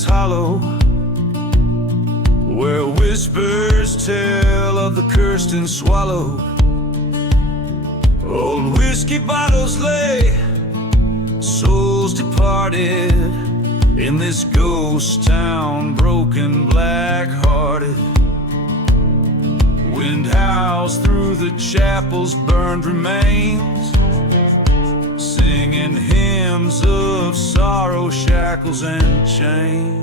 stands hollow, where whispers tell of the cursed and swallowed. Old whiskey bottles lay, souls departed, in this ghost town, broken, black-hearted. Wind howls through the chapel's burned remains, singing hymns of sorrow, shackles and chains.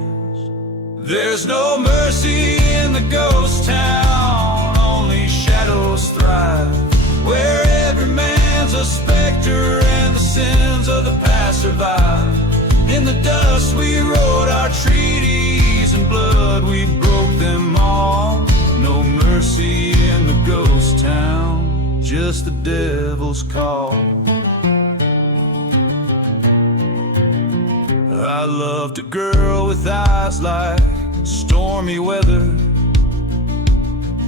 There's no mercy in the ghost town, only shadows thrive, where every man's a specter and the sins of the past survive. In the dust we wrote our treaties, in blood we broke them all. No mercy in the ghost town, just the devil's call. I loved a girl with eyes like stormy weather.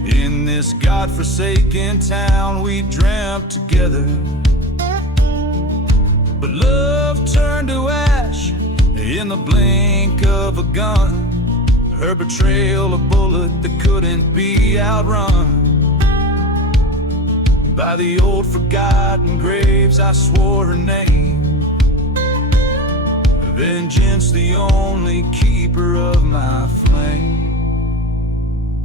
In this godforsaken town we dreamt together, but love turned to ash in the blink of a gun. Her betrayal, a bullet that couldn't be outrun. By the old forgotten graves I swore her name. Vengeance the only keeper of my flame.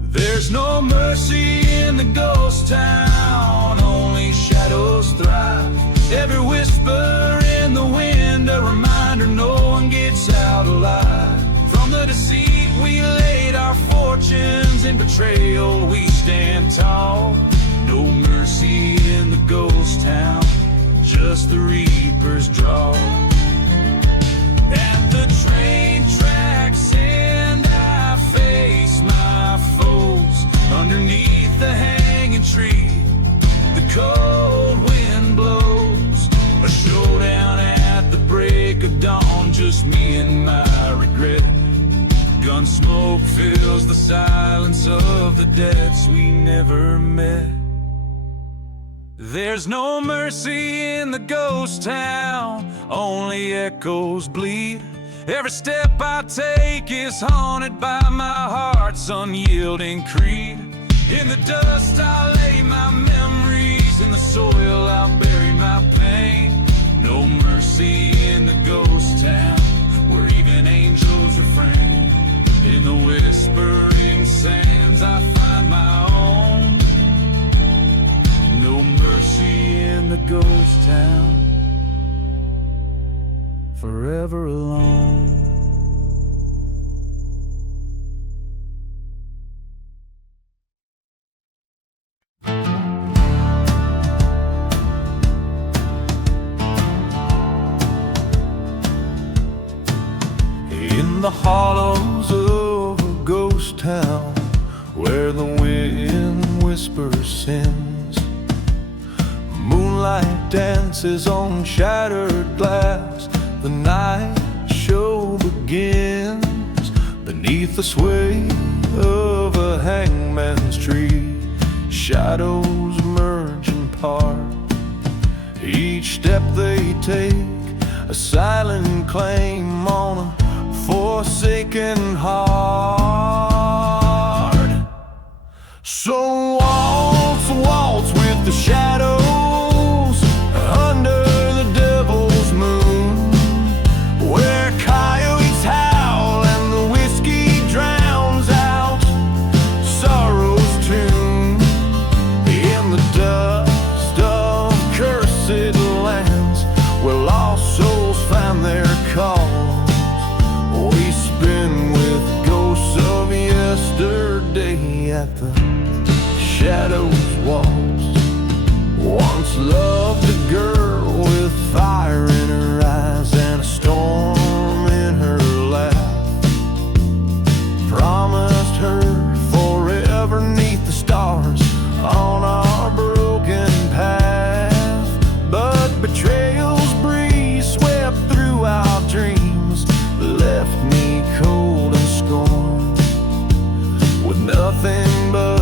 There's no mercy in the ghost town, only shadows thrive. Every whisper in the wind, a reminder no one gets out alive. From the deceit we laid our fortunes, in betrayal we stand tall. No mercy in the ghost town, just the reaper's draw. At the train tracks and I face my foes, underneath the hanging tree the cold wind blows. A showdown at the break of dawn, just me and my regret. Gun smoke fills the silence of the debts we never met. There's no mercy in the ghost town, only echoes bleed. Every step I take is haunted by my heart's unyielding creed. In the dust I lay my memories, in the soil I'll bury my pain. No mercy in the ghost town, where even angels refrain. In the whispering sands I find my own. No mercy in the ghost town, forever alone. In the hollows of a ghost town, where the wind whispers sins, moonlight dances on shattered glass. The night show begins beneath the sway of a hangman's tree. Shadows merge and part, each step they take a silent claim on a forsaken heart. So waltz, waltz with the shadows under the devil's moon, where coyotes howl and the whiskey drowns out sorrow's tune. In the dust of cursed lands, where lost souls find their call, we spin with ghosts of yesterday at the shadows waltz. Once loved a girl with fire in her eyes and a storm in her laugh. Promised her forever 'neath the stars on our broken path. But betrayal's breeze swept through our dreams, left me cold and scorned, with nothing but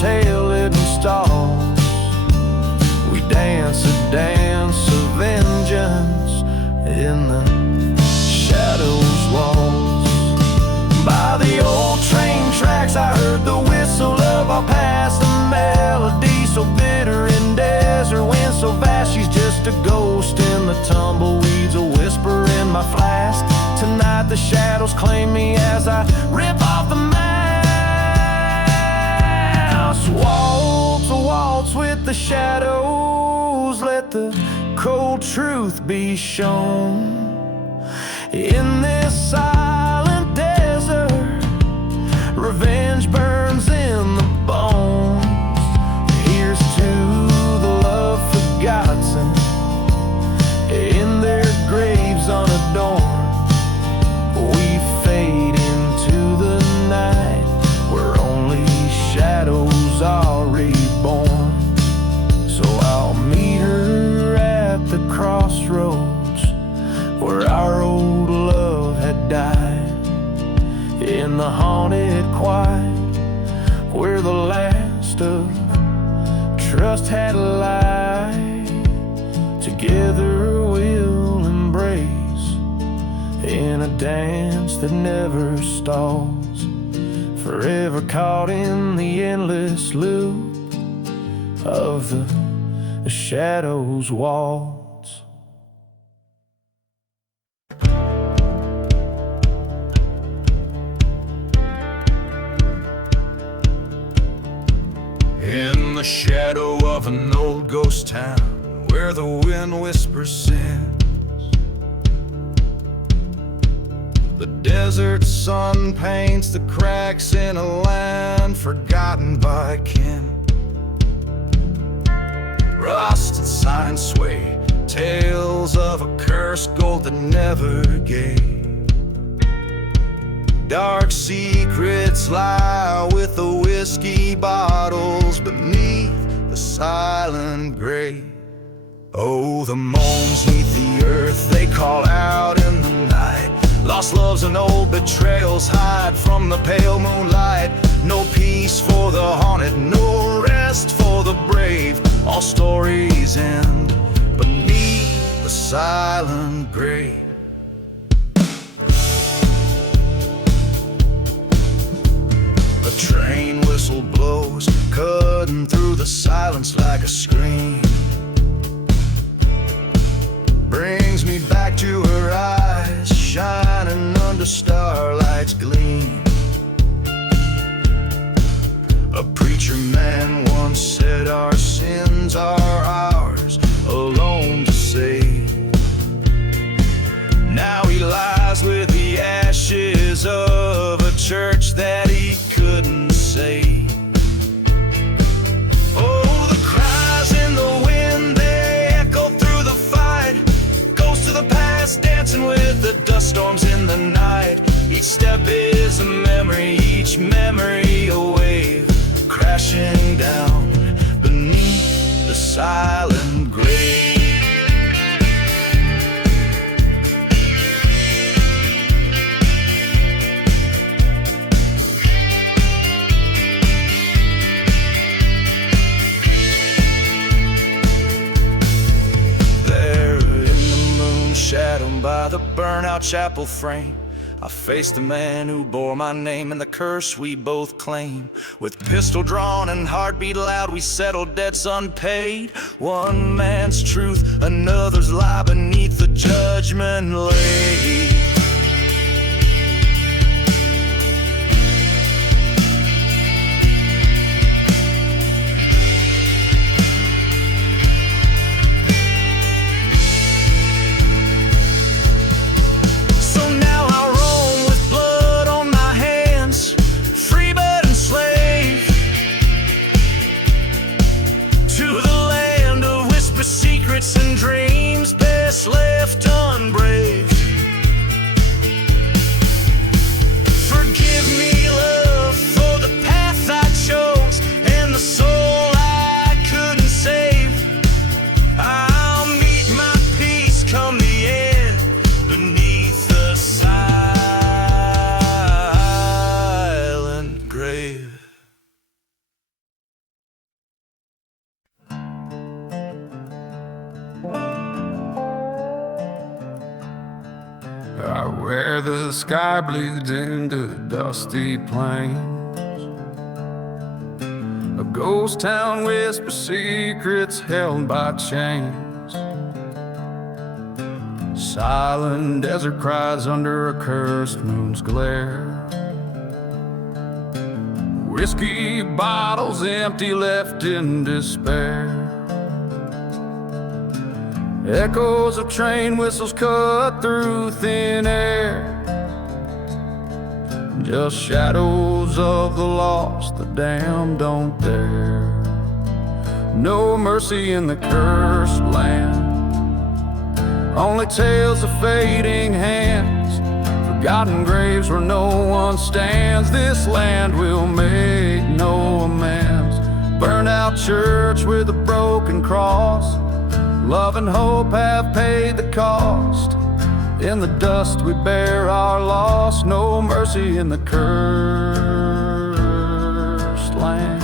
tail-lit stalls. We dance a dance of vengeance in the shadows walls. By the old train tracks I heard the whistle of our past, a melody so bitter in desert wind so vast. She's just a ghost in the tumbleweeds, a whisper in my flask. Tonight the shadows claim me as I rip off the mask. Waltz, waltz with the shadows, let the cold truth be shown. In this silent desert, revenge burns in the bones. Here's to the love forgotten, in their graves unadorned. We fade into the night, where only shadows are reborn. So I'll meet her at the crossroads, where our old love had died. In the haunted quiet, where the last of trust had lied. Together we'll embrace in a dance that never stalls, forever caught in the endless loop of the shadows waltz. In the shadow of an old ghost town, where the wind whispers sins, the desert sun paints the cracks in a land forgotten by kin. Rusted signs sway, tales of a cursed gold that never gave. Dark secrets lie with the whiskey bottles beneath the silent grave. Oh, the moans neath the earth, they call out in the night. Lost loves and old betrayals hide from the pale moonlight. No peace for the haunted, no rest for the brave. All stories end beneath the silent grave. A train whistle blows, cutting through the silence like a scream. Brings me back to her eyes, shining under starlight's gleam. A preacher man once said our sins are ours alone to save. Now he lies with the ashes of a church that he couldn't save. Oh, the cries in the wind, they echo through the fight. Goes to the past, dancing with the dust storms in the night. Each step is a memory, each memory a wave, crashing down beneath the silent grave. Shadowed by the burnout chapel frame, I faced the man who bore my name and the curse we both claim. With pistol drawn and heartbeat loud, we settled debts unpaid. One man's truth, another's lie beneath the judgment laid. And dreams best left unbraved. the sky bleeds into the dusty plains. A ghost town whispers secrets held by chains. Silent desert cries under a cursed moon's glare. Whiskey bottles empty, left in despair. Echoes of train whistles cut through thin air. Just shadows of the lost, the damned don't dare. No mercy in the cursed land, only tales of fading hands, forgotten graves where no one stands. This land will make no amends. Burned out church with a broken cross, love and hope have paid the cost. In the dust we bear our loss. No mercy in the cursed land.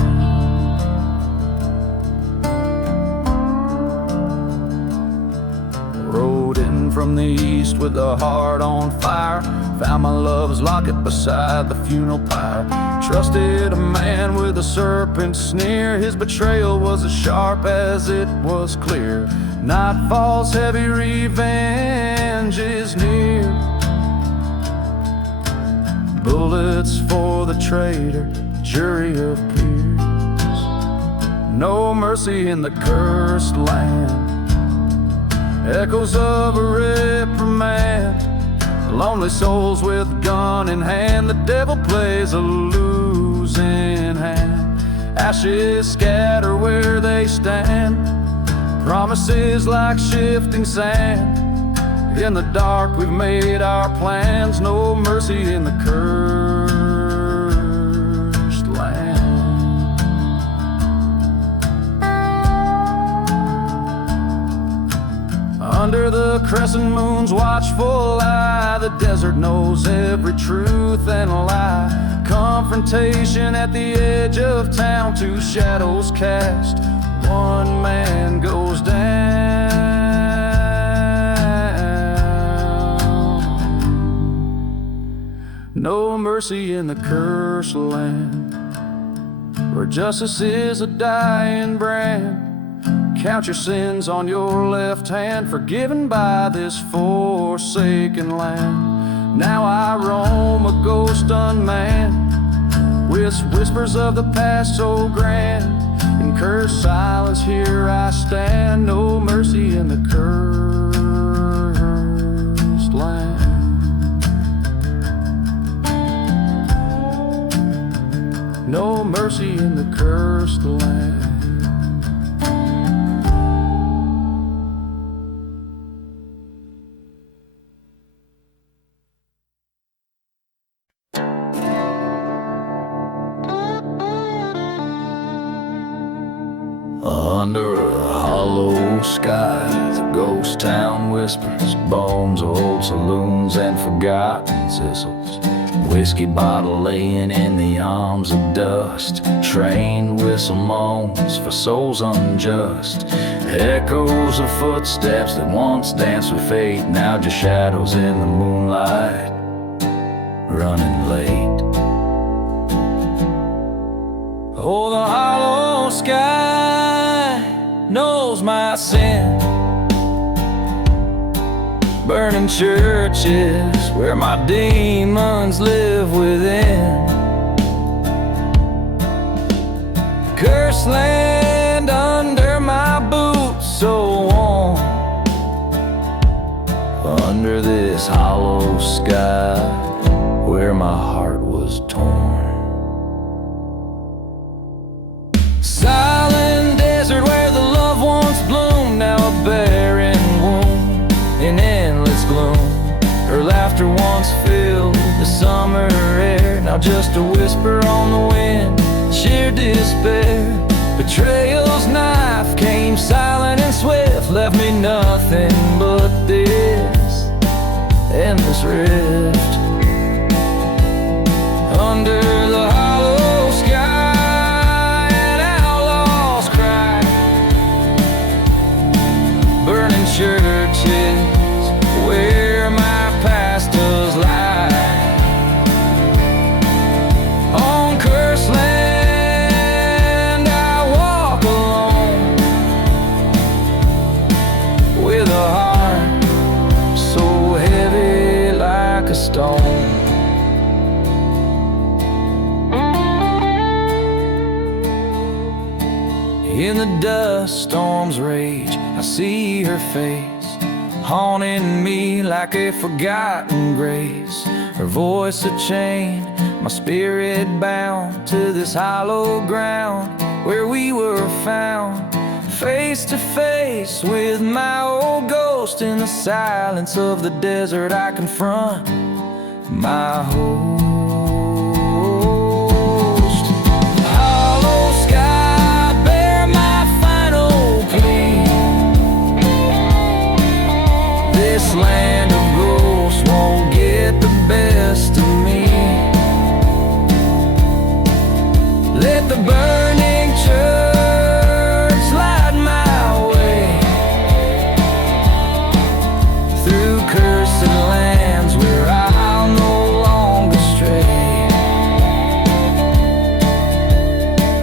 Rode in from the east with a heart on fire. Found my love's locket beside the funeral pyre. Trusted a man with a serpent sneer. His betrayal was as sharp as it was clear. Night falls heavy, revenge is near. Bullets for the traitor, jury of peers. No mercy in the cursed land. Echoes of a reprimand. Lonely souls with gun in hand. The devil plays a losing hand. Ashes scatter where they stand. Promises like shifting sand. In the dark we've made our plans. No mercy in the cursed land. Under the crescent moon's watchful eye, the desert knows every truth and lie. Confrontation at the edge of town, two shadows cast. One man goes down. No mercy in the cursed land, where justice is a dying brand. Count your sins on your left hand, forgiven by this forsaken land. Now I roam a ghost unmanned, with whispers of the past so grand. In cursed silence here I stand. No mercy in the cursed land. No mercy in the cursed land. Under a hollow sky, the ghost town whispers. Bones of old saloons and forgotten sizzles. Whiskey bottle laying in the arms of dust. Train whistle moans for souls unjust. Echoes of footsteps that once danced with fate, now just shadows in the moonlight, running late. Oh, the hollow sky knows my sin. Burning churches where my demons live within. Cursed land under my boots so warm. Under this hollow sky where my heart was torn. Silent desert where the loved ones bloom, now a barren womb in endless gloom. Her laughter once filled the summer air, now just a whisper on the wind, sheer despair. Betrayal's knife came silent and swift, left me nothing but this endless rift. Under the hollow sky, an outlaw's cry. Burning churches where my past does lie. In the dust, storms rage, I see her face, haunting me like a forgotten grace. Her voice a chain, my spirit bound to this hollow ground where we were found. Face to face with my old ghost, in the silence of the desert I confront my host. Hollow sky, bear my final plea. This land of ghosts won't get the best of me. Let the burning church light my way through cursed lands where I'll no longer stray.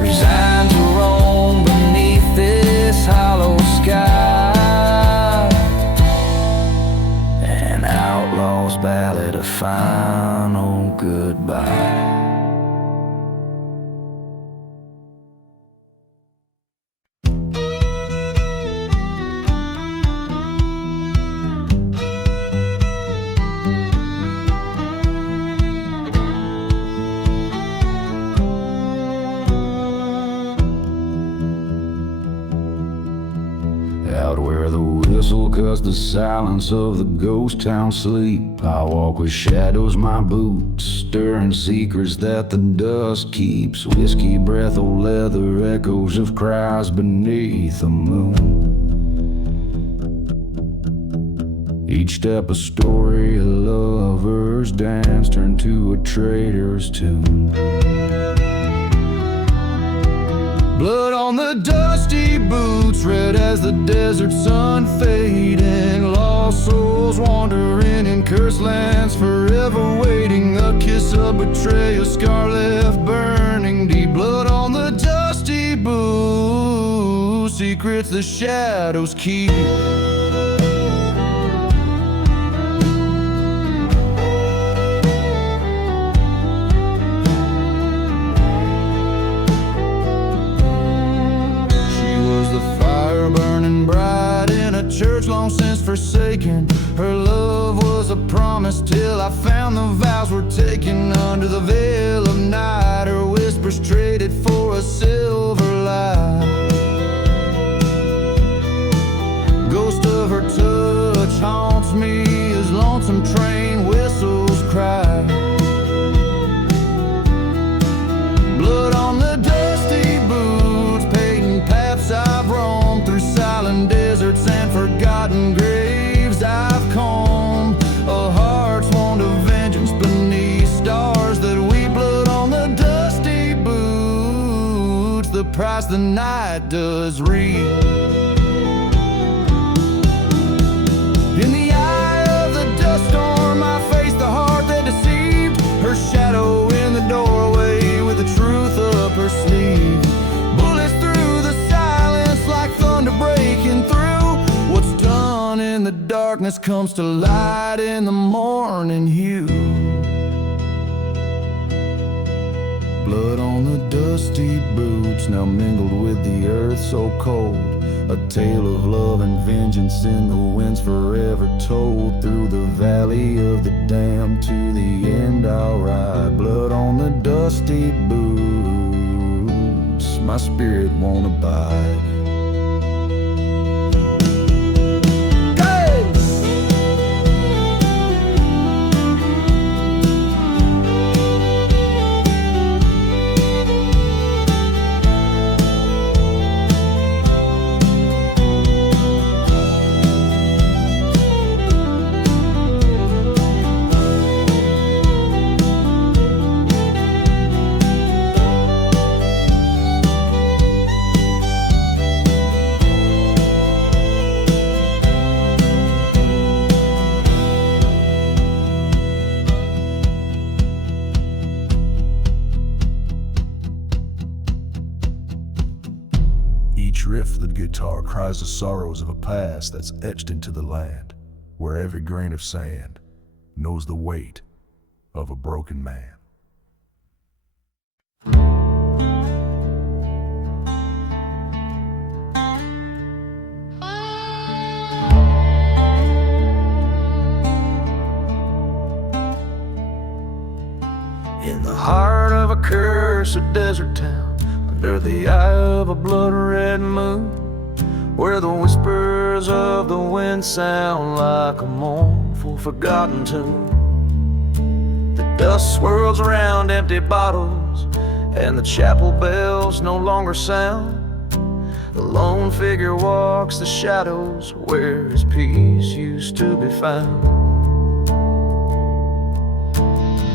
Resigned to roam beneath this hollow sky, an outlaw's ballad, a final goodbye. Out where the whistle cuts the silence of the ghost town sleep, I walk with shadows, my boots stirring secrets that the dust keeps. Whiskey breath of leather, echoes of cries beneath the moon. Each step a story, a lover's dance turned to a traitor's tune. Blood on the dusty boots, red as the desert sun fading. Lost souls wandering in cursed lands, forever waiting. A kiss of betrayal, scar left burning deep. Blood on the dusty boots, secrets the shadows keep. Burning bright in a church long since forsaken. Her love was a promise till I found the vows were taken under the veil of night. Her whispers traded for a silver light. Ghost of her touch haunts me as lonesome train whistles cry. Blood on the dusty boots, painting paths I've roamed through silent deserts and forgotten graves I've combed. A heart's wound of vengeance beneath stars that we. Blood on the dusty boots, the price the night does read. In the eye of the dust storm, I face the heart that deceived. Her shadow in the doorway with the truth up her sleeve. Bullets through the silence like thunder breaking through. What's done in the darkness comes to light in the morning hue. Blood on the dusty boots, now mingled with the earth so cold. A tale of love and vengeance in the winds forever told. Through the valley of the damned to the end I'll ride. Blood on the dusty boots, my spirit won't abide. Each riff of the guitar cries the sorrows of a past that's etched into the land, where every grain of sand knows the weight of a broken man. In the heart of a cursed desert town, under the eye of a blood-red moon, where the whispers of the wind sound like a mournful, forgotten tune. The dust swirls around empty bottles, and the chapel bells no longer sound. The lone figure walks the shadows where his peace used to be found.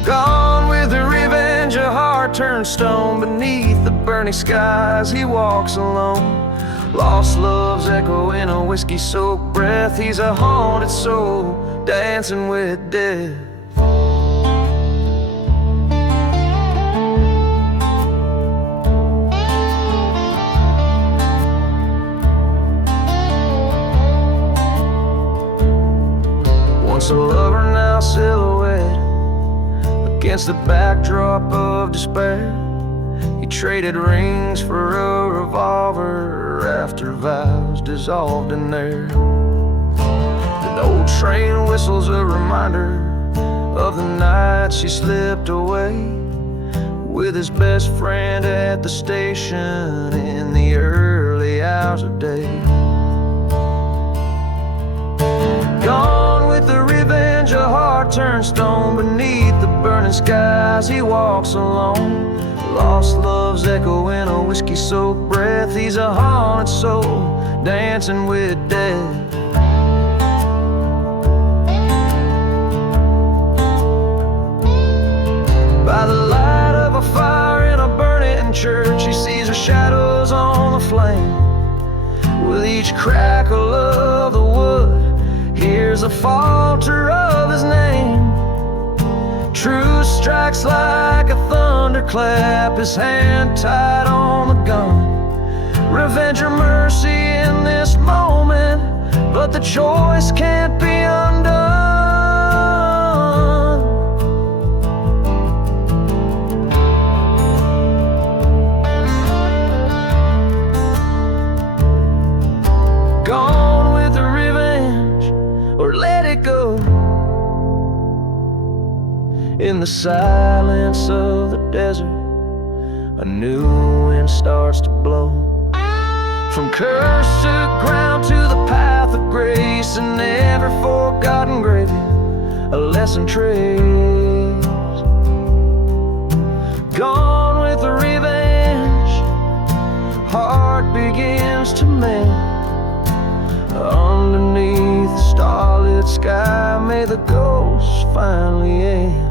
Gone with the revenge, a heart turned stone. Beneath the burning skies he walks alone. Lost love's echo in a whiskey-soaked breath. He's a haunted soul, dancing with death. Once a lover, now silhouette against the backdrop of despair. He traded rings for a revolver after vows dissolved in there. An old train whistles a reminder of the night she slipped away with his best friend at the station in the early hours of day. Gone with the revenge, a heart turned stone. Beneath the burning skies he walks alone. Lost love's echo in a whiskey-soaked breath. He's a haunted soul, dancing with death. By the light of a fire in a burning church, he sees her shadows on the flame. With each crackle of the wood, hears the falter of his name. Truth strikes like a thunderclap, his hand tied on the gun. Revenge or mercy in this moment, but the choice can't be undone. Gone with the revenge, or let it go. In the silence of the desert, a new wind starts to blow. From cursed ground to the path of grace, an ever forgotten grave, a lesson traced. Gone with the revenge, heart begins to mend. Underneath the starlit sky, may the ghosts finally end.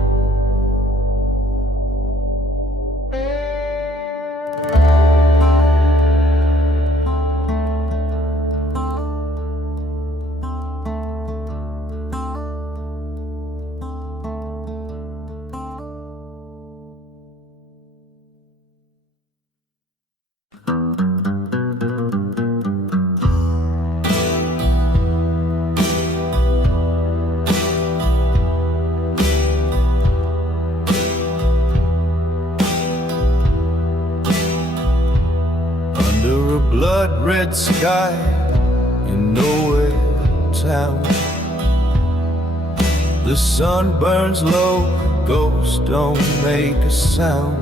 Blood-red sky in nowhere town. The sun burns low, ghosts don't make a sound.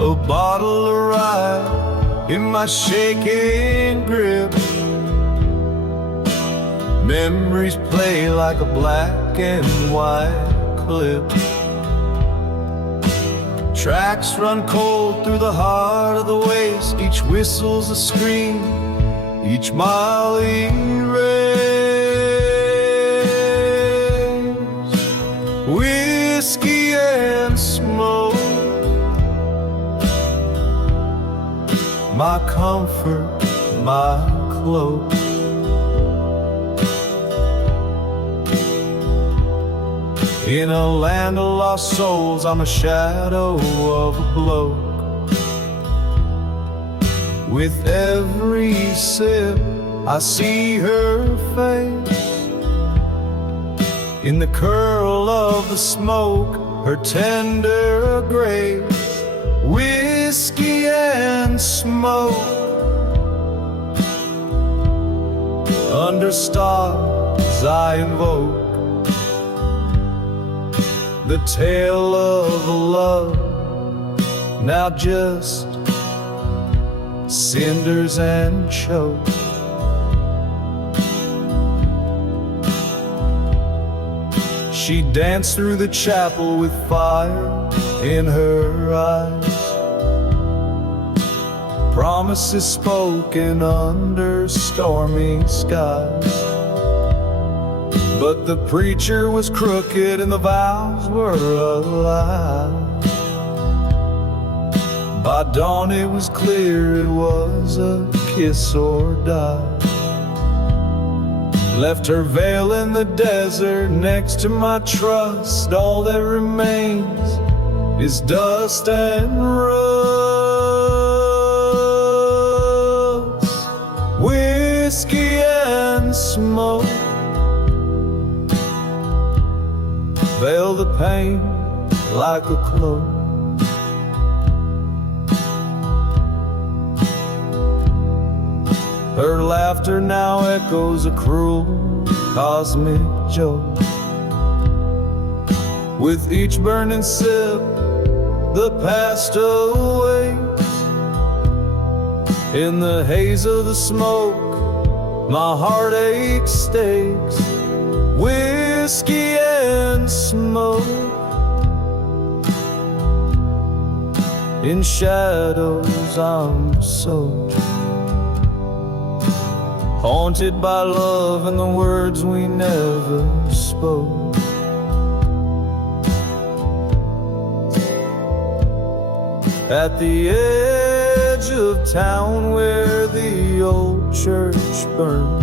A bottle of rye in my shaking grip. Memories play like a black and white clip. Tracks run cold through the heart of the waste. Each whistle's a scream, each mile erased. Whiskey and smoke, my comfort, my cloak. In a land of lost souls, I'm a shadow of a bloke. With every sip, I see her face. In the curl of the smoke, her tender grace. Whiskey and smoke, under stars I invoke. the tale of a love now just cinders and choke. She danced through the chapel with fire in her eyes, promises spoken under stormy skies. But the preacher was crooked and the vows were a lie. By dawn it was clear it was a kiss or die. Left her veil in the desert next to my trust. All that remains is dust and rust, whiskey and smoke veil the pain like a cloak. Her laughter now echoes a cruel cosmic joke. With each burning sip, the past awaits. In the haze of the smoke, my heartache stakes. Whiskey and smoke, in shadows I'm soaked, haunted by love and the words we never spoke. At the edge of town where the old church burned,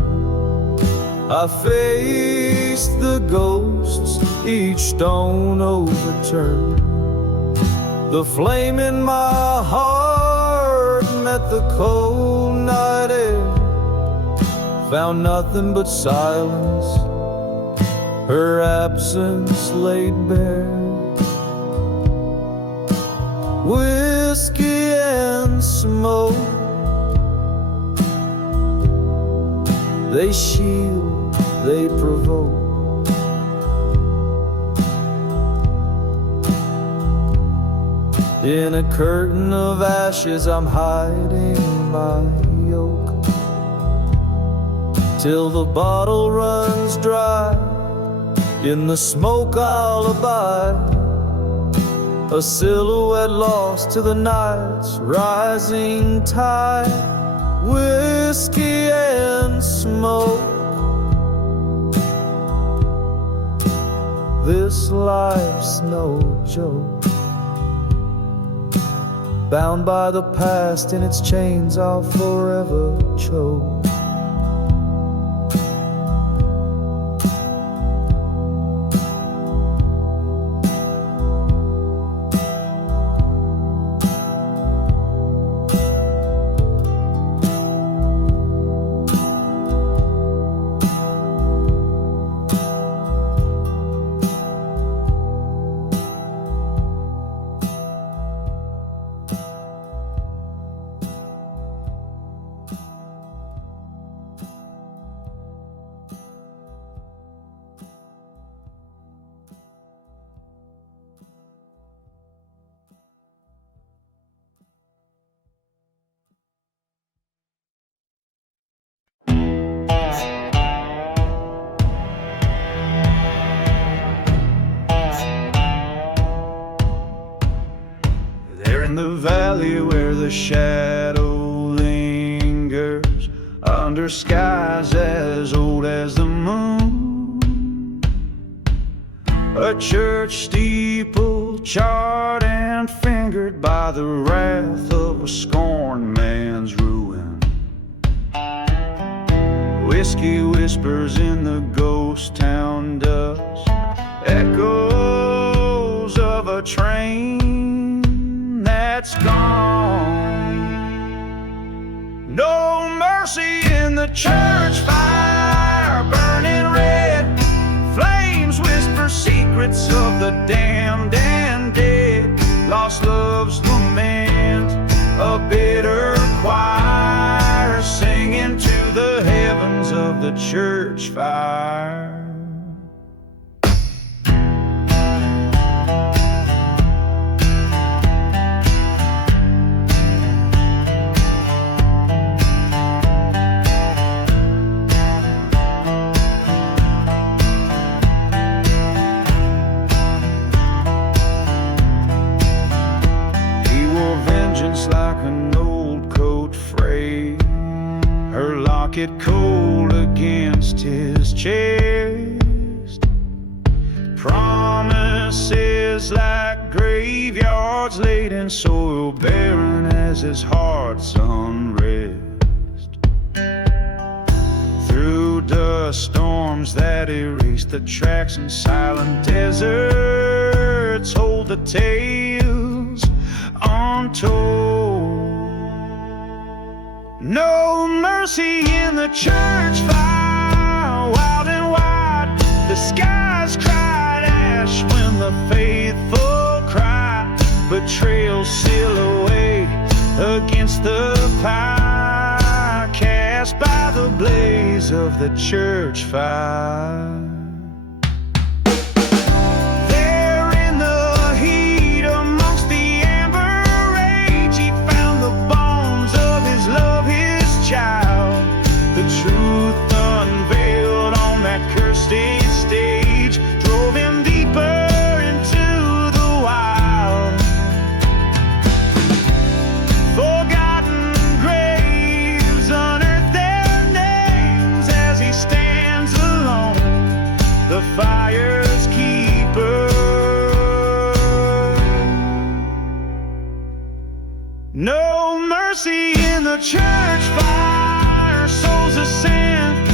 I faced the ghosts, each stone overturned. The flame in my heart met the cold night air, found nothing but silence, her absence laid bare. Whiskey and smoke, they shield, they provoke. In a curtain of ashes I'm hiding my yoke, till the bottle runs dry. In the smoke I'll abide, a silhouette lost to the night's rising tide. Whiskey and smoke, this life's no joke. Bound by the past, in its chains I'll forever choke. In the valley where the shadow lingers, under skies as old as the moon, a church steeple charred and fingered by the wrath of a scorned man's ruin. Whiskey whispers in the ghost town dust, echoes of a train that's gone. No mercy in the church fire burning red. Flames whisper secrets of the damned and dead. Lost love's lament, a bitter choir singing to the heavens of the church fire. blanket cold against his chest. Promises like graveyards laid in soil barren as his heart's unrest. Through dust storms that erase the tracks and silent deserts hold the tales untold. No mercy in the church fire, wild and wide. The skies cried ash when the faithful cry. Betrayal silhouette against the pie, cast by the blaze of the church fire. The truth unveiled on that cursed stage drove him deeper into the wild. Forgotten graves unearth their names as he stands alone, the fire's keeper. No mercy in the church fire, souls ascend,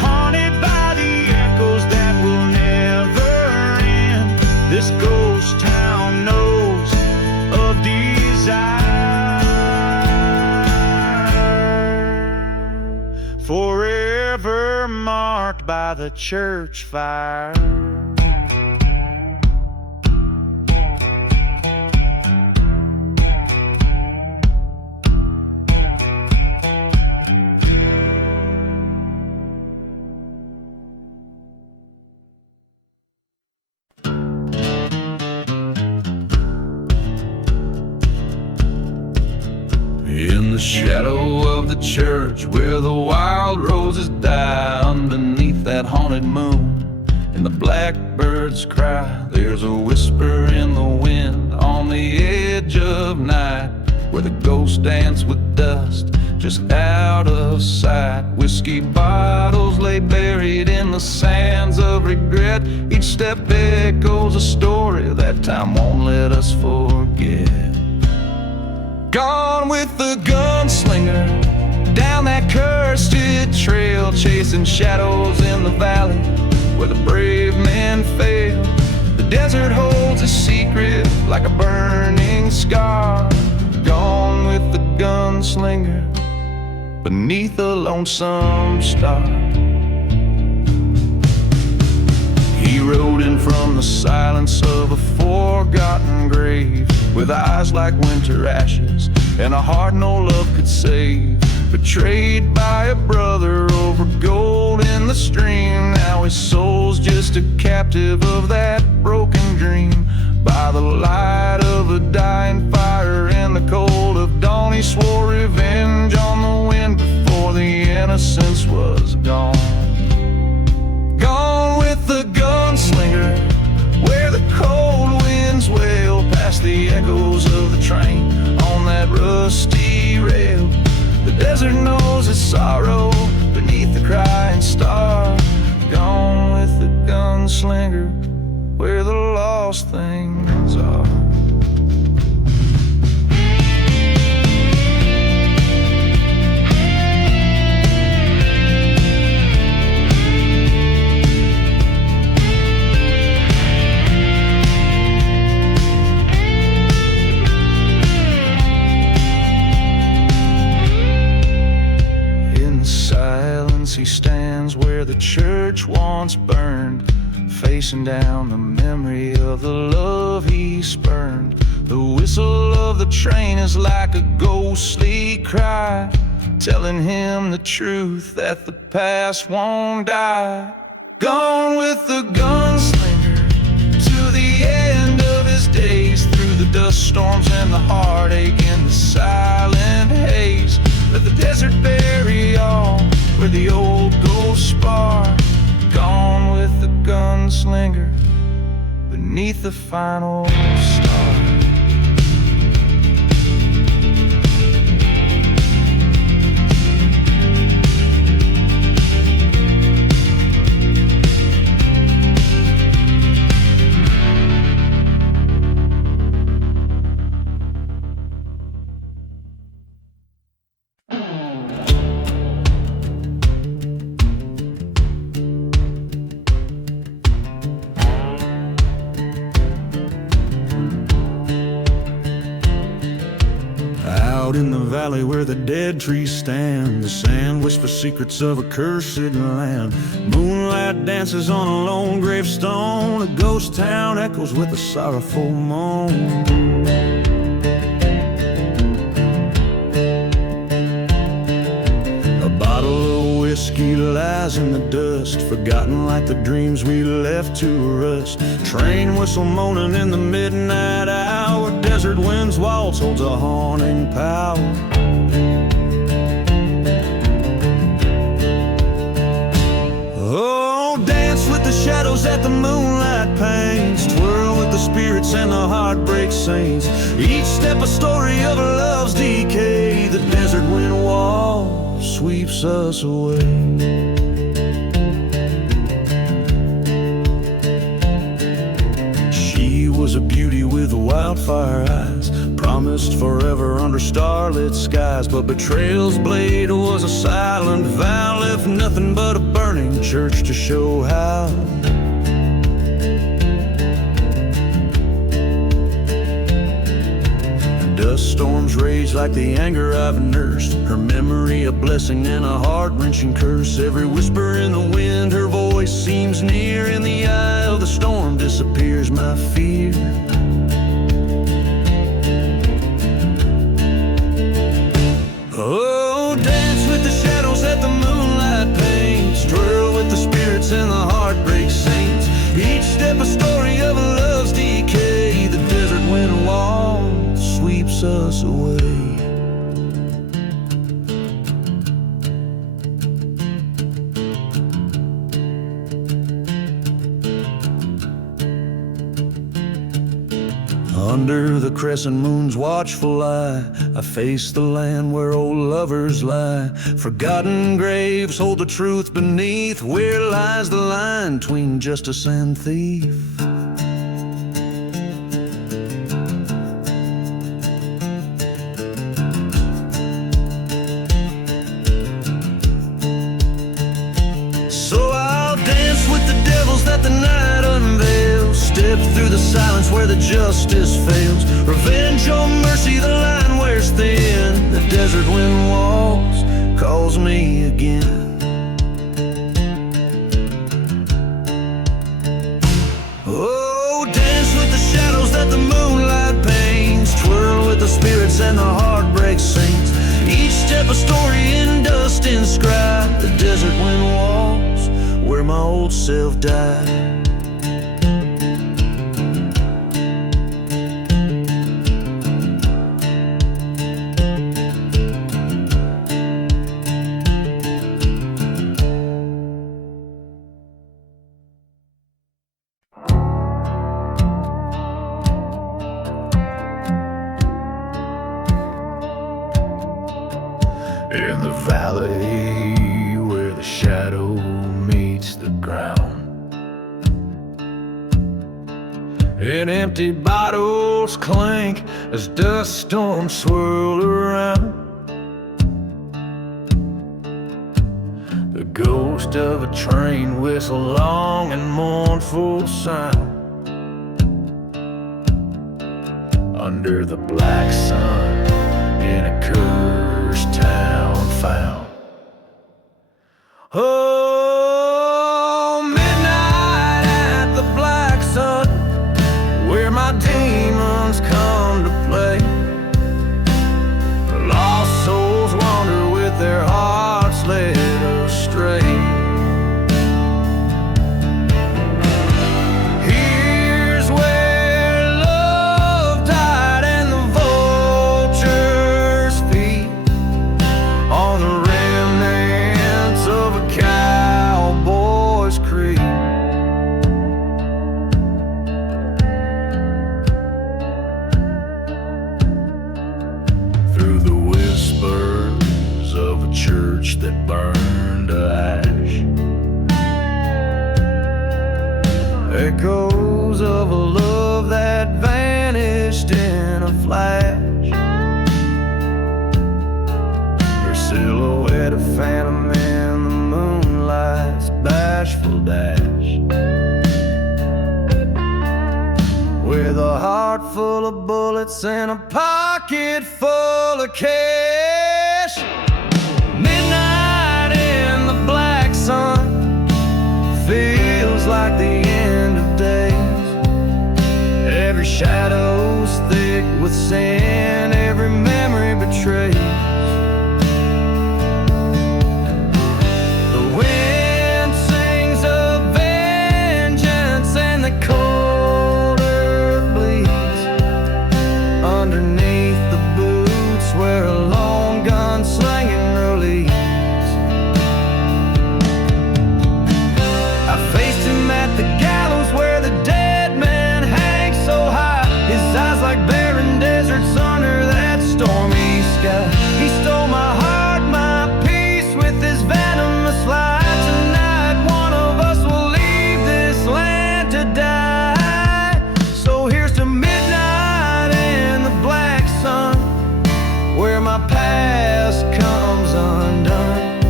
haunted by the echoes that will never end. This ghost town knows of desire, forever marked by the church fire. In the shadow of the church where the wild roses die, underneath that haunted moon and the blackbirds cry, there's a whisper in the wind on the edge of night, where the ghosts dance with dust just out of sight. Whiskey bottles lay buried in the sands of regret. Each step echoes a story that time won't let us forget. Gone with the gunslinger down that cursed trail, chasing shadows in the valley where the brave men fail. The desert holds a secret like a burning scar. Gone with the gunslinger beneath a lonesome star. He rode in from the silence of a forgotten grave, with eyes like winter ashes and a heart no love could save. Betrayed by a brother over gold in the stream, now his soul's just a captive of that broken dream. By the light of a dying fire in the cold of dawn, he swore revenge on the wind before the innocence was gone. Gone with the gunslinger where the cold winds wail past the echoes of the train on that rusty rail. The desert knows its sorrow beneath the crying star. Gone with the gunslinger where the lost things are. He stands where the church once burned, facing down the memory of the love he spurned. The whistle of the train is like a ghostly cry, telling him the truth that the past won't die. Gone with the gunslinger to the end of his days, through the dust storms and the heartache and the silent haze. Let the desert bury all where the old ghosts spar. Gone with the gunslinger beneath the final star. Out in the valley where the dead trees stand, the sand whispers secrets of a cursed land. Moonlight dances on a lone gravestone, a ghost town echoes with a sorrowful moan. A bottle of whiskey lies in the dust, forgotten like the dreams we left to rust. Train whistle moaning in the midnight hour, desert wind's waltz holds a haunting power. Oh, dance with the shadows that the moonlight paints, twirl with the spirits and the heartbreak saints. Each step a story of a love's decay, the desert wind wall sweeps us away. Was a beauty with wildfire eyes, promised forever under starlit skies. But betrayal's blade was a silent vow, left nothing but a burning church to show how. Dust storms rage like the anger I've nursed, her memory a blessing and a heart-wrenching curse. Every whisper in the wind, her voice seems near. In the eye of the storm disappears my fear. Oh, dance with the shadows that the moonlight paints, twirl with the spirits and the heartbreak saints. Each step a story of a love's decay, the desert wind wall sweeps us away. Under the crescent moon's watchful eye, I face the land where old lovers lie. Forgotten graves hold the truth beneath, where lies the line between justice and thief. So I'll dance with the devils that the night unveils, step through the silence where the justice fails. Revenge or mercy, the line wears thin, the desert wind walks, calls me again. Oh, dance with the shadows that the moonlight paints, twirl with the spirits and the heartbreak saints. Each step a story in dust inscribed, the desert wind walks where my old self died. In the valley where the shadow meets the ground, and empty bottles clink as dust storms swirl around. The ghost of a train whistle, long and mournful sound. Under the black sun in a cursed town found. Oh, midnight at the black sun, where my demons come to play. Lost souls wander with their hearts led astray. Here's where love died and the vultures feed on the remnants of a cowboy's creed. Through the whispers of a church that burned to ash, echoes of a love that vanished in a flash. Your silhouette a phantom in the moonlight's bashful dash, where the heart full of bullets and a pocket full of cash. Midnight in the black sun feels like the end of days. Every shadow's thick with sin, every memory betrays. The wind sings of vengeance and the cold earth bleeds underneath the boots where a long gun slinging release. I faced him at the gallows where the dead man hangs so high, his eyes like barren deserts under that stormy sky. He stole my heart, my peace with his venomous light. Tonight one of us will leave this land to die. So here's to midnight and the black sun, where my past comes undone.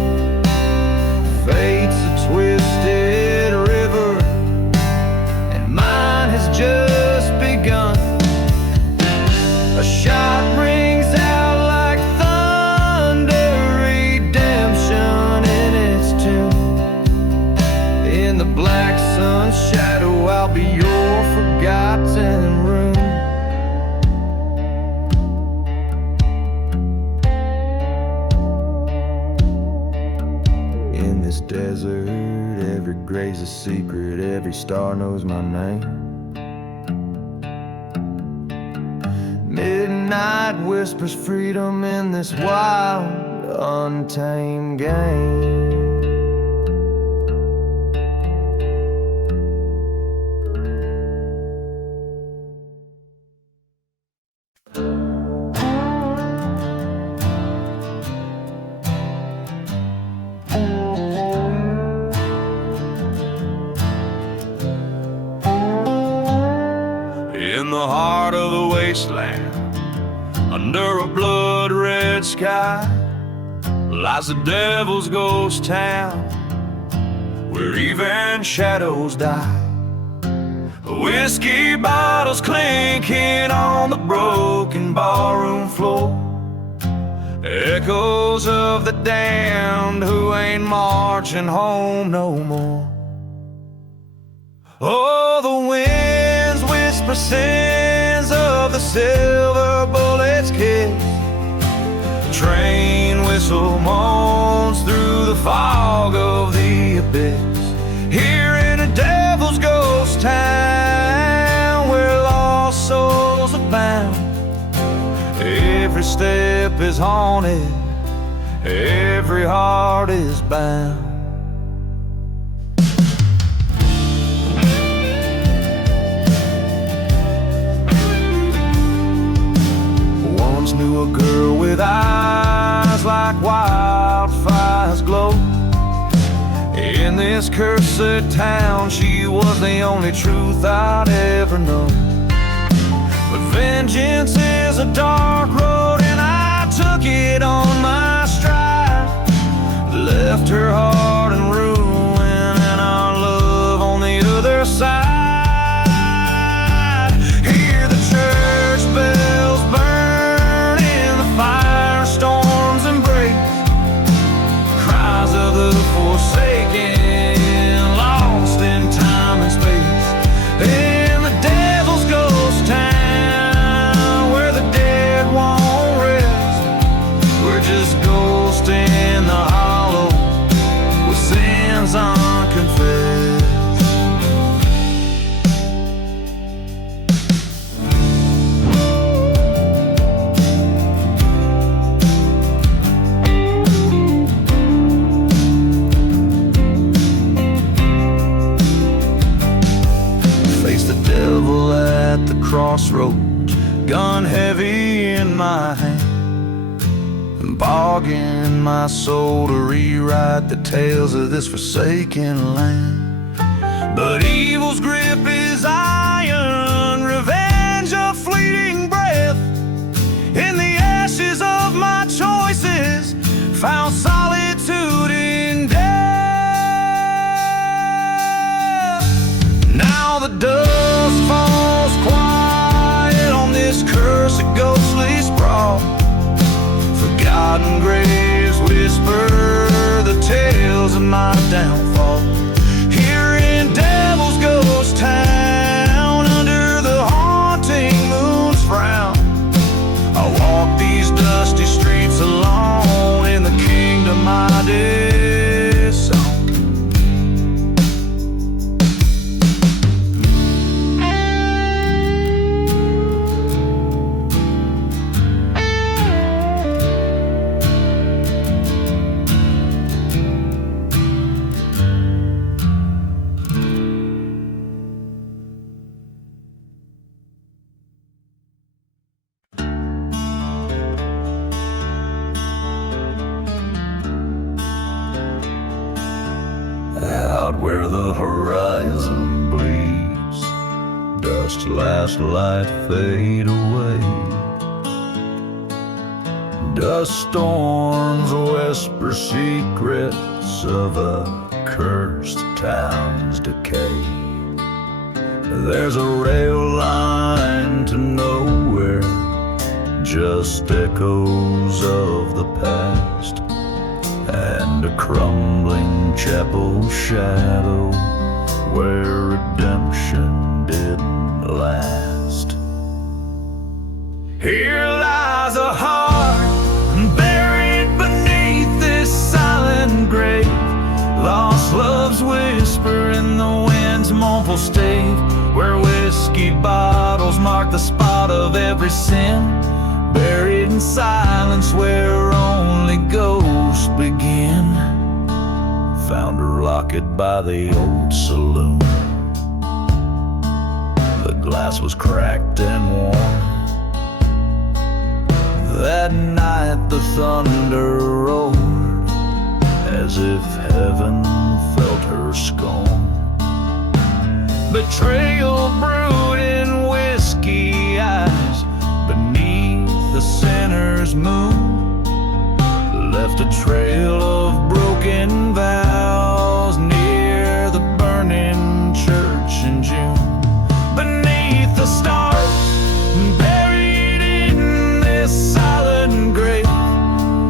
Fate's a twisted river and mine has just begun. A shot rings out like thunder, redemption in its tune. In the black sun's shadow, I'll be your forgotten room. In this desert, every grave's a secret, every star knows my name. Midnight whispers freedom in this wild, untamed game. In the heart of the wasteland, under a blood-red sky, lies the devil's ghost town, where even shadows die. Whiskey bottles clinking on the broken ballroom floor, echoes of the damned who ain't marching home no more. Oh, the winds whisper sins of the silver bullet's kiss. Train whistle moans through the fog of the abyss. Here in a devil's ghost town, where lost souls abound, every step is haunted, every heart is bound. Knew a girl with eyes like wildfires glow. In this cursed town, she was the only truth I'd ever know. But vengeance is a dark road, and I took it on my stride. Left her heart in ruin and our love on the other side. Hear the church bells burn, firestorms embrace, cries of the forsaken, lost in time and space. In the devil's ghost town, where the dead won't rest, we're just ghosts in the hollow with sins unconfessed. At the crossroads, gun heavy in my hand, bogging my soul to rewrite the tales of this forsaken land. But evil's grip is iron, revenge a fleeting breath. In the ashes of my choices, found solitude in death. Now the dust falls quiet horizon bleeds, dust's last light fade away. Dust storms whisper secrets of a cursed town's decay. There's a rail line to nowhere, just echoes of the past, and a crumbling chapel shadow where redemption didn't last. Here lies a heart buried beneath this silent grave, lost love's whisper in the wind's mournful stave, where whiskey bottles mark the spot of every sin, buried in silence where only ghosts begin. Found her locket by the old saloon. The glass was cracked and worn. That night the thunder roared, as if heaven felt her scorn. Betrayal brewed in whiskey eyes beneath the sinner's moon, left a trail of broken vows near the burning church in June. Beneath the stars, buried in this silent grave,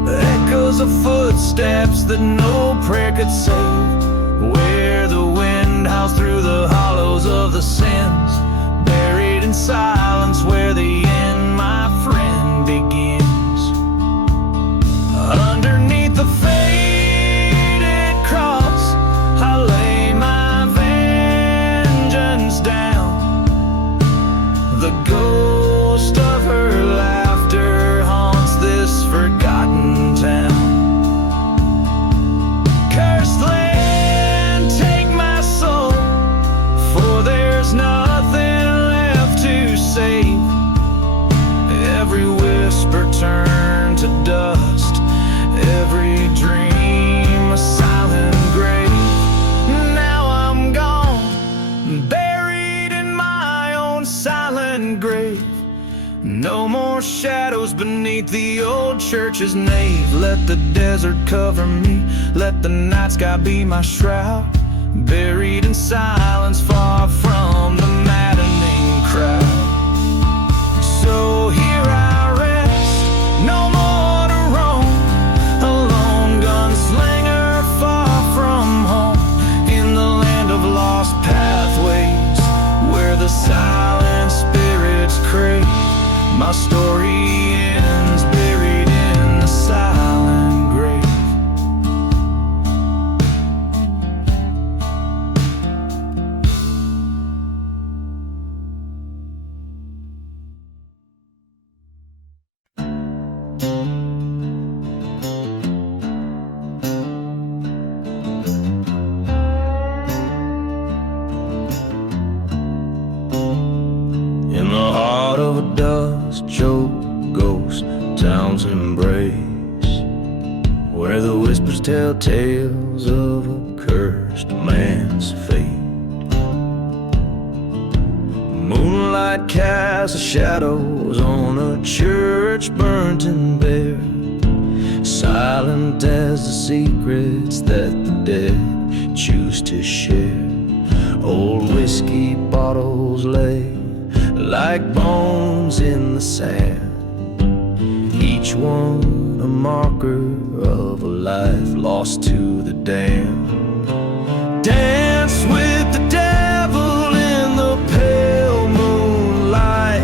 echoes of footsteps that no prayer could save, where the wind howls through the hollows of the sins, buried in silence where the end, my friend, begins. Underneath the faded cross, I lay my vengeance down. The ghost of her laughter haunts this forgotten town. Cursed land, take my soul, for there's nothing left to save. Every whisper turned to dust, every dream a silent grave. Now I'm gone, buried in my own silent grave. No more shadows beneath the old church's nave. Let the desert cover me, let the night sky be my shroud, buried in silence far from the maddening crowd. So here I rest, no more to roam, a lone gunslinger far from home, in the land of lost pathways, where the silent spirits crave. My story ends buried in the silent grave. In the heart of a dust-choked ghost town's embrace, where the whispers tell tales of a cursed man's fate. Moonlight casts shadows on a church burnt and bare, silent as the secrets that the dead choose to share. Old whiskey bottles lay like bones in the sand, each one a marker of a life lost to the damned. Dance with the devil in the pale moonlight,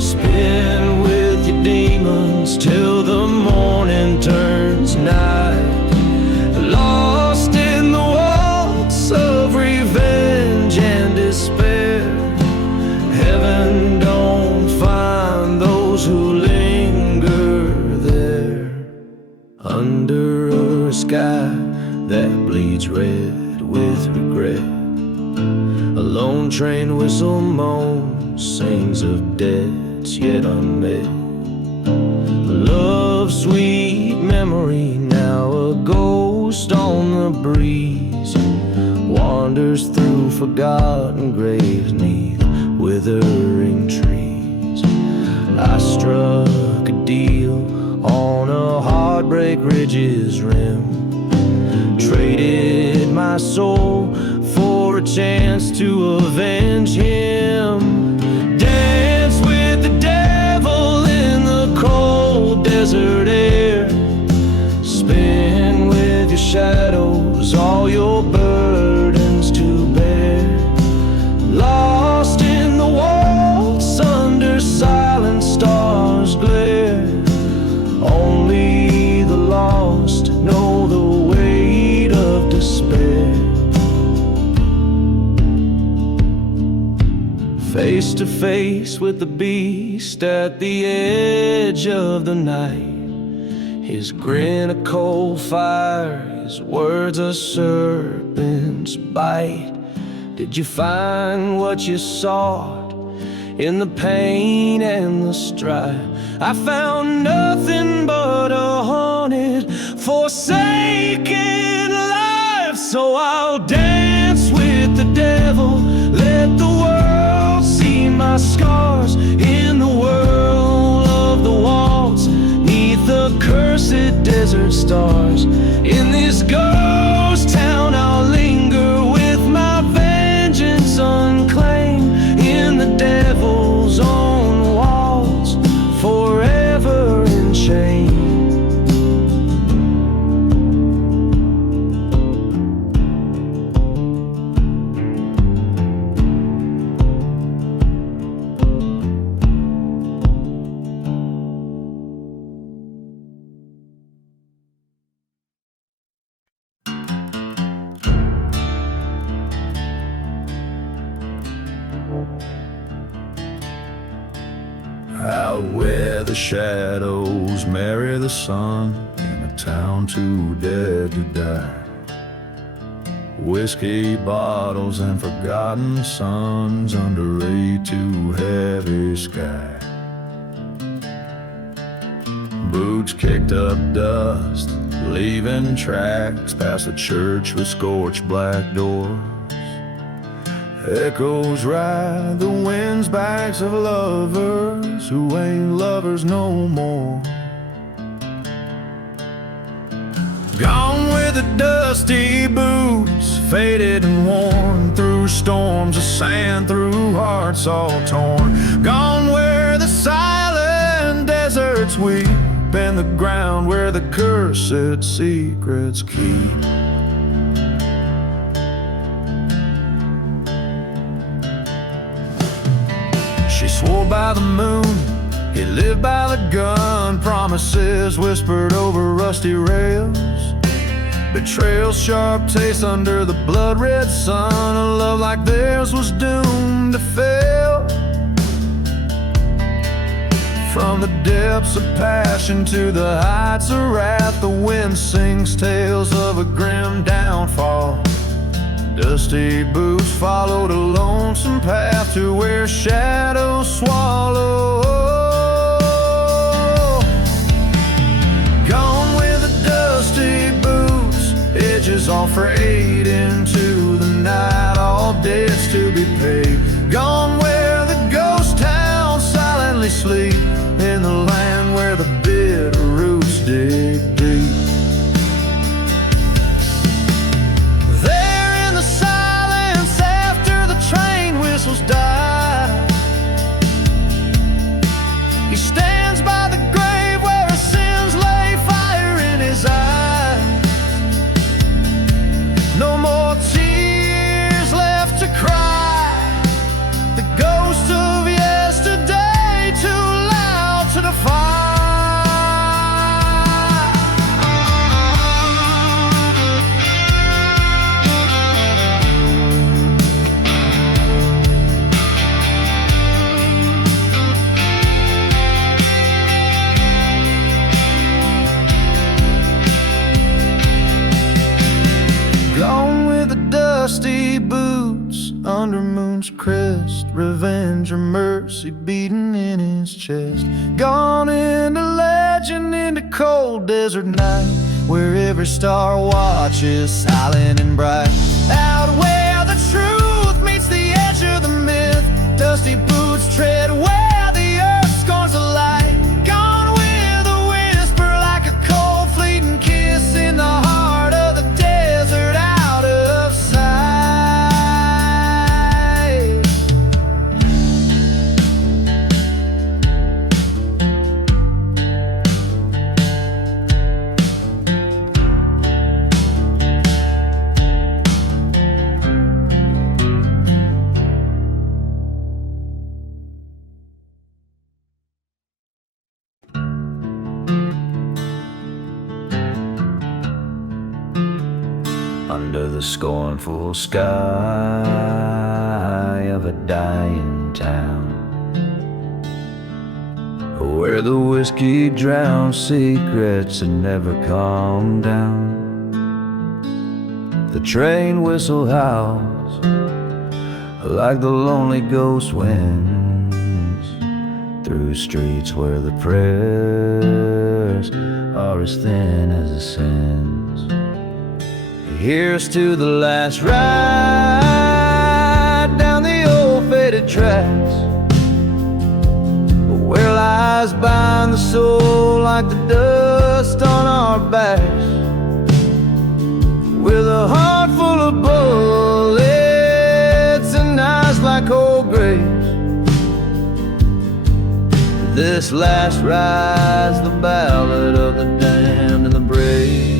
spin with your demons till the morning turns night, lost in the waltz of revenge and despair. Heaven don't find those who linger there, under a sky that bleeds red with regret. A lone train whistle moans, sings of debts yet unmet. Love's sweet memory now a ghost on the breeze, wandering wanders through forgotten graves 'neath withering trees. I struck a deal on a heartbreak ridge's rim, traded my soul for a chance to avenge him. Dance with the devil in the cold desert air, spin with your shadows, all your burdens to bear. Lost in the waltz under silent stars glare, only the lost know the weight of despair. Face to face with the beast at the edge of the night, his grin a cold fire, his words a serpent's bite. Did you find what you sought in the pain and the strife? I found nothing but a haunted, forsaken life. So I'll dance with the devil, let the world see my scars in the whirl of the waltz, 'neath the cursed desert stars. In this ghost town I'll linger with my vengeance unclaimed, in the devil's own waltz, forever in chains. Out where the shadows marry the sun, in a town too dead to die. Whiskey bottles and forgotten suns under a too heavy sky. Boots kicked up dust, leaving tracks past the church with scorched black doors. Echoes ride the wind's backs of lovers who ain't lovers no more. Gone with the dusty boots, faded and worn through storms of sand, through hearts all torn. Gone where the silent deserts weep, and the ground where the cursed secrets keep. She swore by the moon, he lived by the gun, promises whispered over rusty rails, betrayal's sharp taste under the blood-red sun. A love like theirs was doomed to fail. From the depths of passion to the heights of wrath, the wind sings tales of a grim downfall. Dusty boots followed a lonesome path to where shadows swallow. Gone with the dusty boots, edges all frayed into the night, all debts to be paid. Gone where the ghost towns silently sleep, in the land where the bitter roots dig deep. Whistles die. He stands by the grave where his sins lay, fire in his eyes. No more tears left to cry. The ghost of yesterday too loud to defy. Dusty boots under moon's crest, revenge or mercy beating in his chest. Gone into legend, into cold desert night, where every star watches silent and bright. Out where the under the scornful sky of a dying town, where the whiskey drowns secrets and never calm down. The train whistle howls like the lonely ghost winds through streets where the prayers are as thin as the sins. Here's to the last ride down the old faded tracks, where lies bind the soul like the dust on our backs, with a heart full of bullets and eyes like cold graves. This last ride's the ballad of the damned and the brave.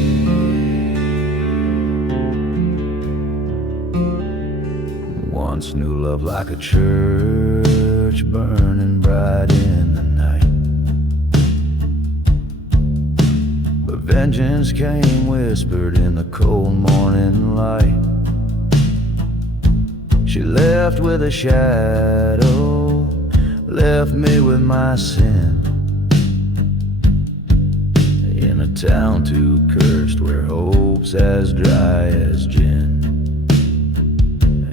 Once knew love like a church burning bright in the night, but vengeance came whispered in the cold morning light. She left with a shadow, left me with my sin, in a town too cursed where hope's as dry as gin.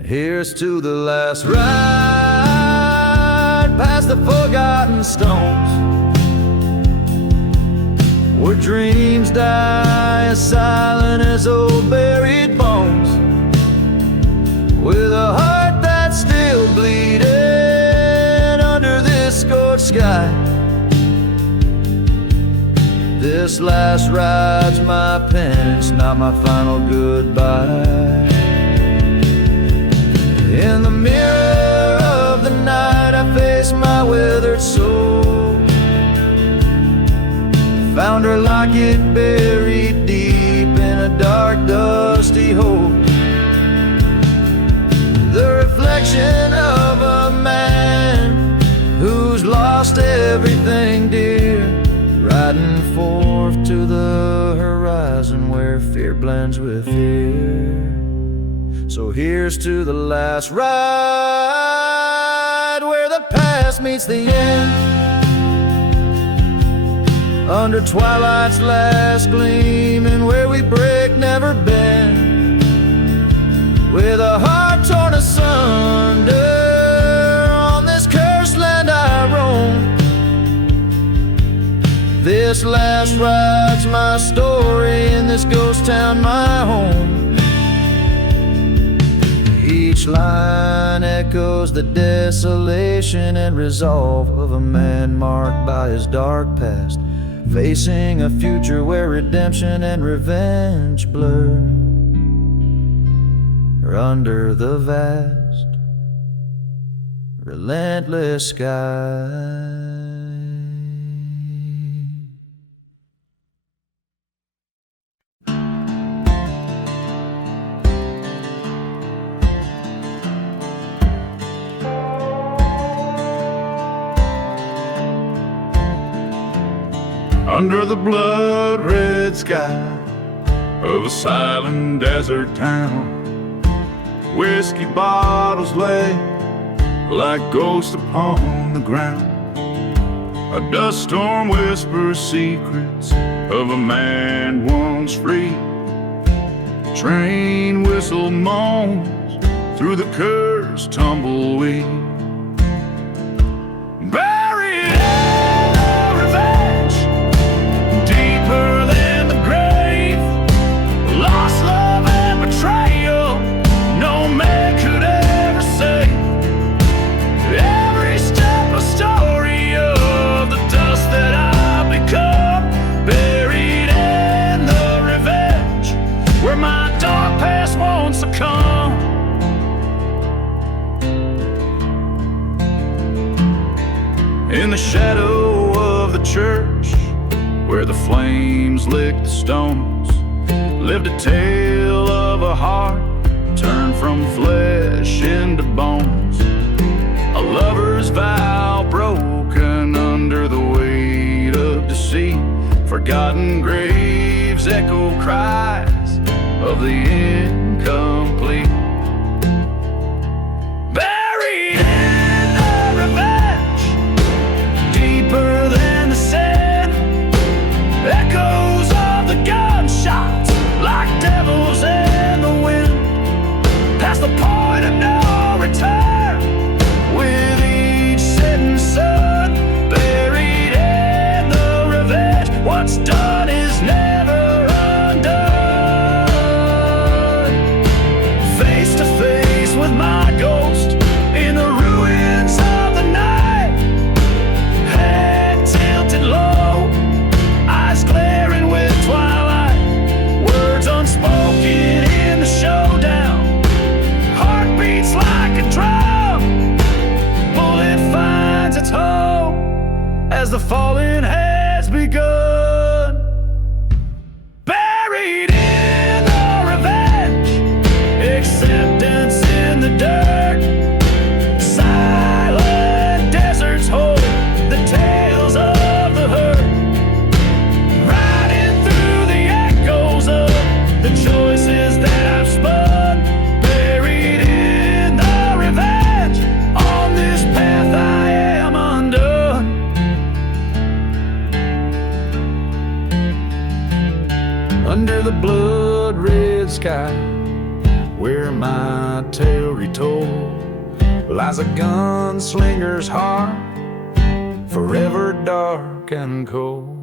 Here's to the last ride past the forgotten stones, where dreams die as silent as old buried bones, with a heart that's still bleeding under this scorched sky. This last ride's my penance, not my final goodbye. In the mirror of the night I face my withered soul, found her locket buried deep in a dark dusty hole, the reflection of a man who's lost everything dear, riding forth to the horizon where fear blends with fear. So here's to the last ride, where the past meets the end, under twilight's last gleam, and where we break, never bend, with a heart torn asunder on this cursed land I roam. This last ride's my story, in this ghost town my home. Each line echoes the desolation and resolve of a man marked by his dark past, facing a future where redemption and revenge blur under the vast, relentless sky. Under the blood-red sky of a silent desert town, whiskey bottles lay like ghosts upon the ground. A dust storm whispers secrets of a man once free. Train whistle moans through the cursed tumbleweed. In the shadow of the church, where the flames licked the stones, lived a tale of a heart turned from flesh into bones. A lover's vow broken under the weight of deceit. Forgotten graves echo cries of the incomplete. Buried in the revenge, deeper than the sand, echoes of the gunshots like devils in the wind, past the point of no return, with each setting sun. Buried in the revenge, what's done is never undone. Face to face with my ghost in the ruins of the night, head tilted low, eyes glaring with twilight, words unspoken in the showdown, heartbeats like a drum, bullet finds its home as the falling has begun. Buried in the revenge, acceptance in the dirt, silent deserts hold the tales of the hurt, riding through the echoes of the choices that I've spun. Buried in the revenge, on this path I am undone. Under the blood-red sky, where my tale retold, lies a gunslinger's heart, forever dark and cold.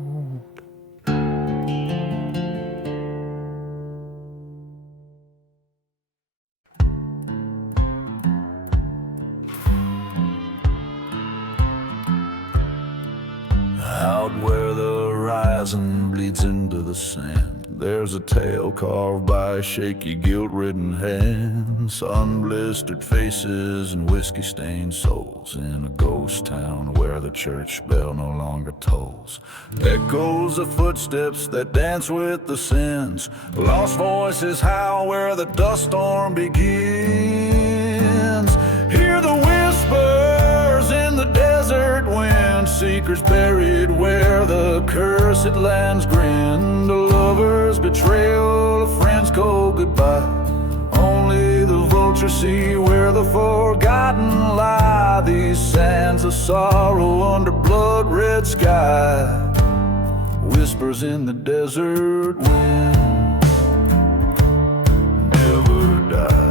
Out where the horizon bleeds into the sand, there's a tale carved by shaky, guilt-ridden hands, sun-blistered faces and whiskey-stained souls, in a ghost town where the church bell no longer tolls. Echoes of footsteps that dance with the sins, lost voices howl where the dust storm begins. Hear the whispers in the desert wind, secrets buried where the cursed lands grin, a lover's betrayal, a friend's cold goodbye. Only the vultures see where the forgotten lie, these sands of sorrow under blood-red sky, whispers in the desert wind, never die.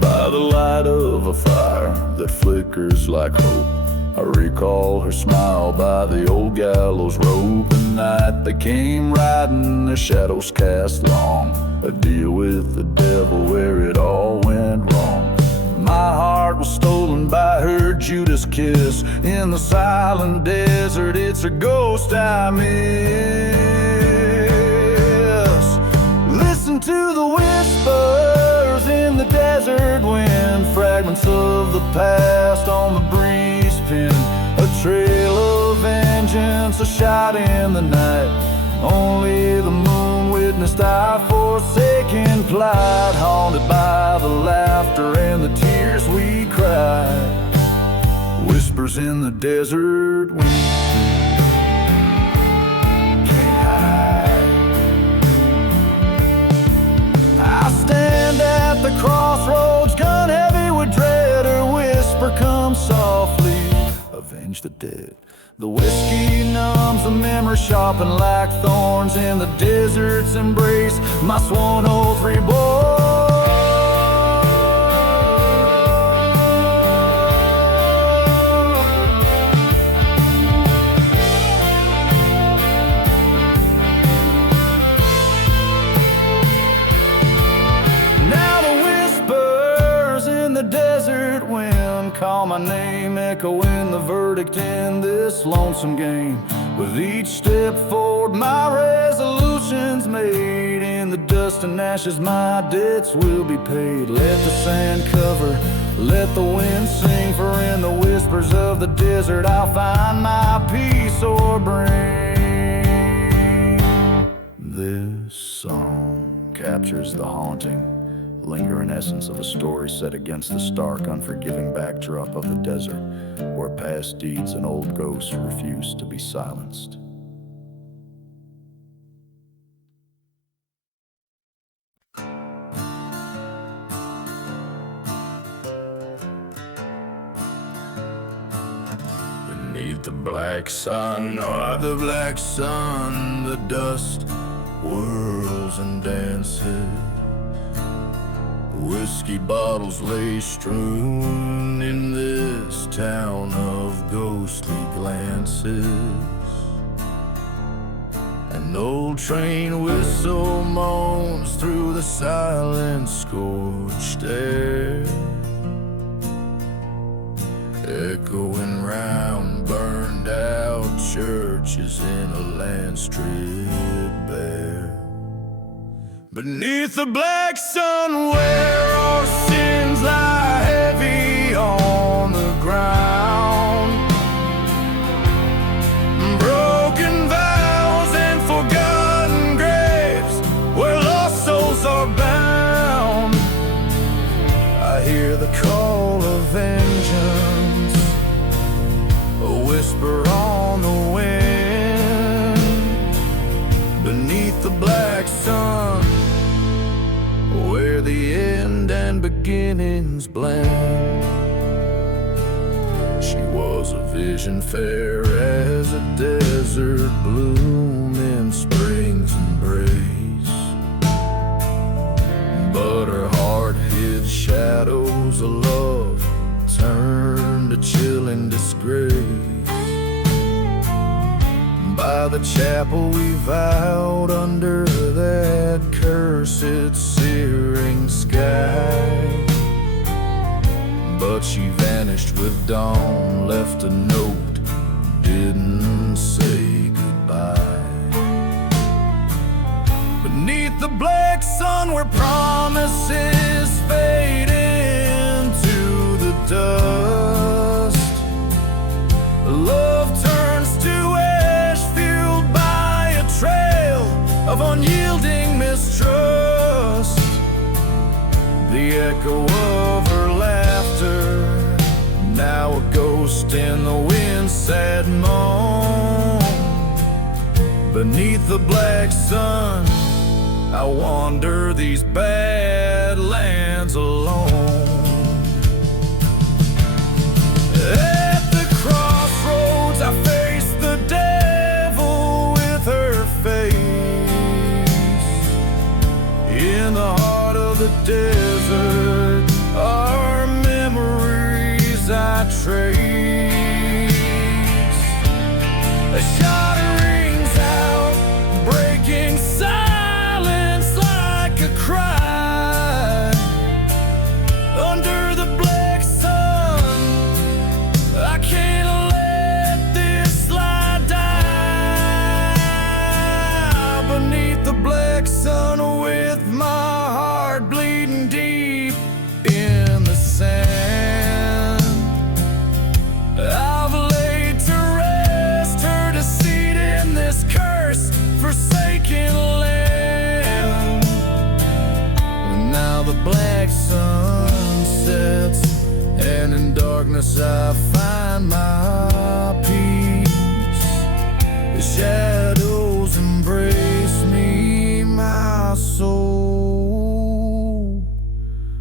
By the light of a fire that flickers like hope, I recall her smile by the old gallows rope. The night they came riding, their shadows cast long, a deal with the devil where it all went wrong. My heart was stolen by her Judas kiss, in the silent desert it's a ghost I miss. Listen to the whispers in the desert wind, fragments of the past on the breeze pin, a trail of vengeance, a shot in the night. Only the moon witnessed our forsaken plight, haunted by the laughter and the tears we cried, whispers in the desert wind. I stand at the crossroads, gun heavy with dread, her whisper comes softly, avenge the dead. The whiskey numbs the memory, sharpened like thorns in the desert's embrace, my sworn oath reborn. Call my name, echoing the verdict in this lonesome game. With each step forward, my resolution's made. In the dust and ashes, my debts will be paid. Let the sand cover, let the wind sing, for in the whispers of the desert I'll find my peace or bring. This song captures the haunting, lingering essence of a story set against the stark, unforgiving backdrop of the desert, where past deeds and old ghosts refuse to be silenced. Beneath the black sun, oh, the black sun, the dust whirls and dances. Whiskey bottles lay strewn in this town of ghostly glances. An old train whistle moans through the silent scorched air, echoing round burned out churches in a land stripped bare. Beneath the black sun where our sins lie heavy on the ground, broken vows and forgotten graves where lost souls are bound. I hear the call of vengeance, a whisper on the wind. Beneath the black sun where the end and beginnings blend. She was a vision fair as a desert bloom in spring's embrace, but her heart hid shadows of love turned to chilling disgrace. By the chapel we vowed under that cursed searing sky, but she vanished with dawn, left a note, didn't say goodbye. Beneath the black sun where promises fade into the dust, love turns to ash fueled by a trail of unyielding mistrust. The echo of her laughter, now a ghost in the wind's sad moan. Beneath the black sun, I wander these bad lands alone. At the crossroads I face the devil with her face. In the heart of the desert, our memories I trace. A shot rings out, breaking silence like a cry. Under the black sun, I can't let this lie die. Beneath the black sun with my heart bleeding deep in the sand, I've laid to rest her deceit in this cursed, forsaken land. And now the black sun sets, and in darkness I find my peace. The shadows embrace me, my soul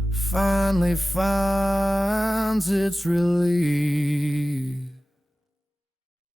finally finds its release.